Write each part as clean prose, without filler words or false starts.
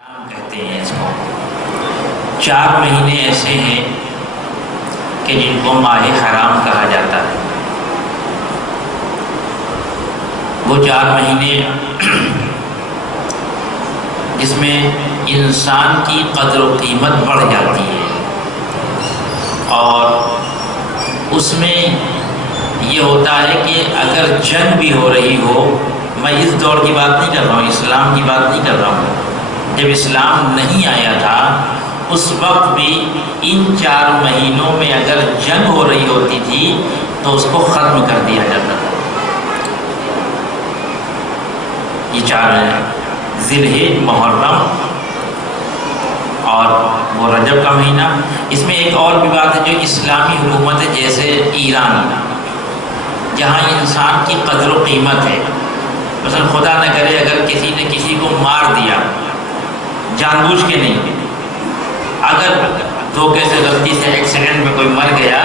کہتے ہیں اس کو 4 مہینے ایسے ہیں کہ جن کو ماہ حرام کہا جاتا ہے۔ وہ 4 مہینے جس میں انسان کی قدر و قیمت بڑھ جاتی ہے، اور اس میں یہ ہوتا ہے کہ اگر جنگ بھی ہو رہی ہو، میں اس دور کی بات نہیں کر رہا ہوں، اسلام کی بات نہیں کر رہا ہوں، جب اسلام نہیں آیا تھا اس وقت بھی ان 4 مہینوں میں اگر جنگ ہو رہی ہوتی تھی تو اس کو ختم کر دیا جاتا تھا۔ یہ 4 ہیں: ذی الحجہ، محرم اور وہ رجب کا مہینہ۔ اس میں ایک اور بھی بات ہے، جو اسلامی حکومت ہے جیسے ایران، جہاں انسان کی قدر و قیمت ہے، مثلا خدا نہ کرے اگر کسی نے کسی کو مار دیا، جان بوجھ کے نہیں، اگر دھوکے سے غلطی سے ایکسیڈنٹ میں کوئی مر گیا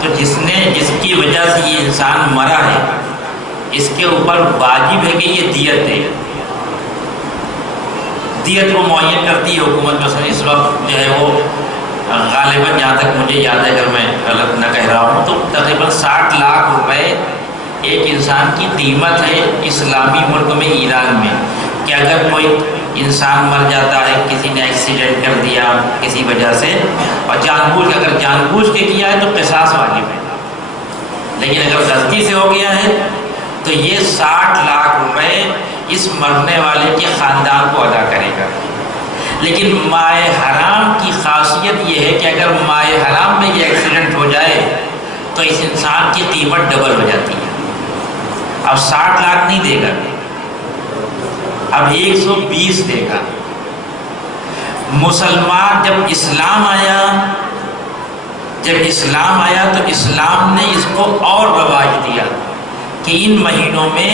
تو جس کی وجہ سے یہ انسان مرا ہے، اس کے اوپر واجب ہے کہ یہ دیت دے۔ دیت وہ معین کرتی ہے حکومت، مثلا اس وقت جو ہے وہ غالباً جہاں تک مجھے یاد ہے، اگر میں غلط نہ کہہ رہا ہوں، تو تقریباً 60 لاکھ روپے ایک انسان کی قیمت ہے اسلامی ملک میں، ایران میں، کہ اگر کوئی انسان مر جاتا ہے، کسی نے ایکسیڈنٹ کر دیا کسی وجہ سے، اور اگر جان بوجھ کے کیا ہے تو قصاص واجب ہے، لیکن اگر غلطی سے ہو گیا ہے تو یہ 60 لاکھ روپے اس مرنے والے کے خاندان کو ادا کرے گا۔ لیکن ماہ حرام کی خاصیت یہ ہے کہ اگر ماہ حرام میں یہ ایکسیڈنٹ ہو جائے تو اس انسان کی قیمت ڈبل ہو جاتی ہے۔ اب 60 لاکھ نہیں دے گا، اب 120 دے گا۔ مسلمان جب اسلام آیا تو اسلام نے اس کو اور رواج دیا کہ ان مہینوں میں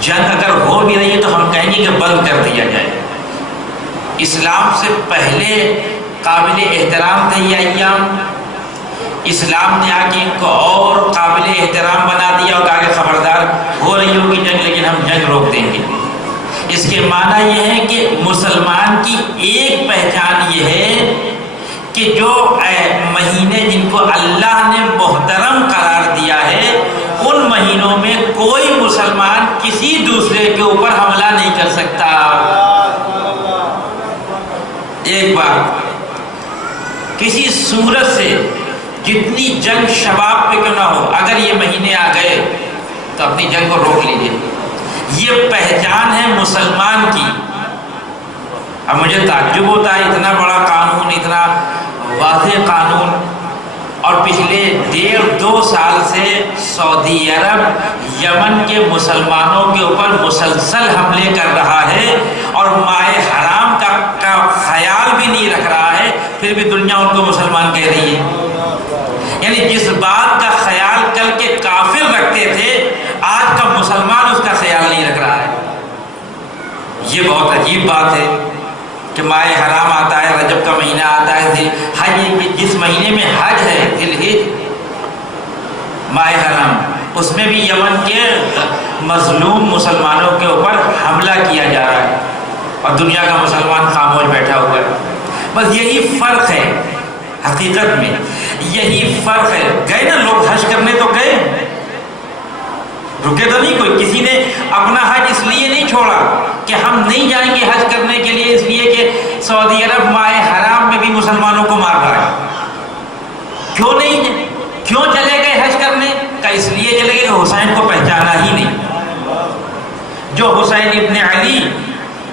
جنگ اگر ہو بھی رہی ہے تو ہم کہیں گے کہ بند کر دیا جائے۔ اسلام سے پہلے قابل احترام تھے یہ ایام، اسلام نے آ کے ان کو اور قابل احترام بنا دیا اور کہا کہ خبردار ہو رہی ہوگی جنگ لیکن ہم جنگ روک دیں گے۔ اس کے معنی یہ ہے کہ مسلمان کی ایک پہچان یہ ہے کہ جو مہینے جن کو اللہ نے محترم قرار دیا ہے، ان مہینوں میں کوئی مسلمان کسی دوسرے کے اوپر حملہ نہیں کر سکتا۔ ایک بار کسی صورت سے جتنی جنگ شباب پہ کیوں نہ ہو، اگر یہ مہینے آ گئے تو اپنی جنگ کو روک لیجیے۔ یہ پہچان ہے مسلمان کی۔ اب مجھے تعجب ہوتا ہے، اتنا بڑا قانون، اتنا واضح قانون، اور پچھلے 1.5-2 سال سے سعودی عرب یمن کے مسلمانوں کے اوپر مسلسل حملے کر رہا ہے اور ماہ حرام کا خیال بھی نہیں رکھ رہا ہے، پھر بھی دنیا ان کو مسلمان کہہ رہی ہے۔ یعنی جس بات کا خیال کل کے کافر رکھتے تھے، آج کا مسلمان اس کا خیال نہیں رکھ رہا ہے۔ یہ بہت عجیب بات ہے کہ ماہ حرام آتا ہے، رجب کا مہینہ آتا ہے، حج جس مہینے میں حج ہے، ذی الحجہ، ماہ حرام، اس میں بھی یمن کے مظلوم مسلمانوں کے اوپر حملہ کیا جا رہا ہے اور دنیا کا مسلمان خاموش بیٹھا ہوا ہے۔ بس یہی فرق ہے، حقیقت میں یہی فرق ہے۔ گئے نا لوگ حج کرنے، تو گئے، رکے تو نہیں کوئی، کسی نے اپنا حج اس لیے نہیں چھوڑا کہ ہم نہیں جائیں گے حج کرنے کے لیے، اس لیے کہ سعودی عرب ماہ حرام میں بھی مسلمانوں کو مار رہا ہے۔ کیوں چلے گئے حج کرنے کا؟ اس لیے چلے گئے کہ حسین کو پہچانا ہی نہیں۔ جو حسین ابن علی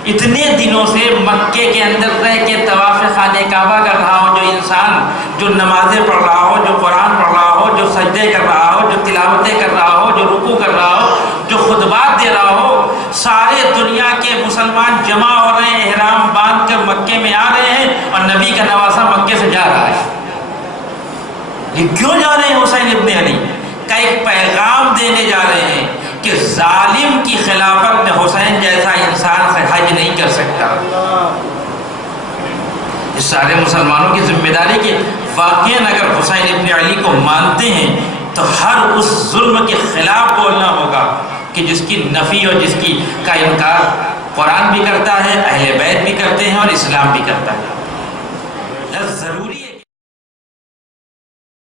اتنے دنوں سے مکے کے اندر رہ کے طواف خانہ کعبہ کر رہا ہو، جو انسان جو نمازیں پڑھ رہا ہو، جو قرآن پڑھ رہا ہو، جو سجدے کر رہا ہو، جو تلاوتیں کر رہا ہو، جو رکوع کر رہا ہو، جو خطبات دے رہا ہو، سارے دنیا کے مسلمان جمع ہو رہے ہیں، احرام باندھ کر مکے میں آ رہے ہیں، اور نبی کا نواسہ مکے سے جا رہا ہے۔ یہ کیوں جا رہے ہیں؟ حسین ابن علی کا ایک پیغام دینے جا رہے ہیں کہ ظالم کی خلافت میں حسین جیسا انسان حج نہیں کر سکتا۔ اس سارے مسلمانوں کی ذمہ داری کہ واقعاً اگر حسین ابن علی کو مانتے ہیں تو ہر اس ظلم کے خلاف بولنا ہوگا کہ جس کی نفی اور جس کی کا انکار قرآن بھی کرتا ہے، اہل بیت بھی کرتے ہیں اور اسلام بھی کرتا ہے۔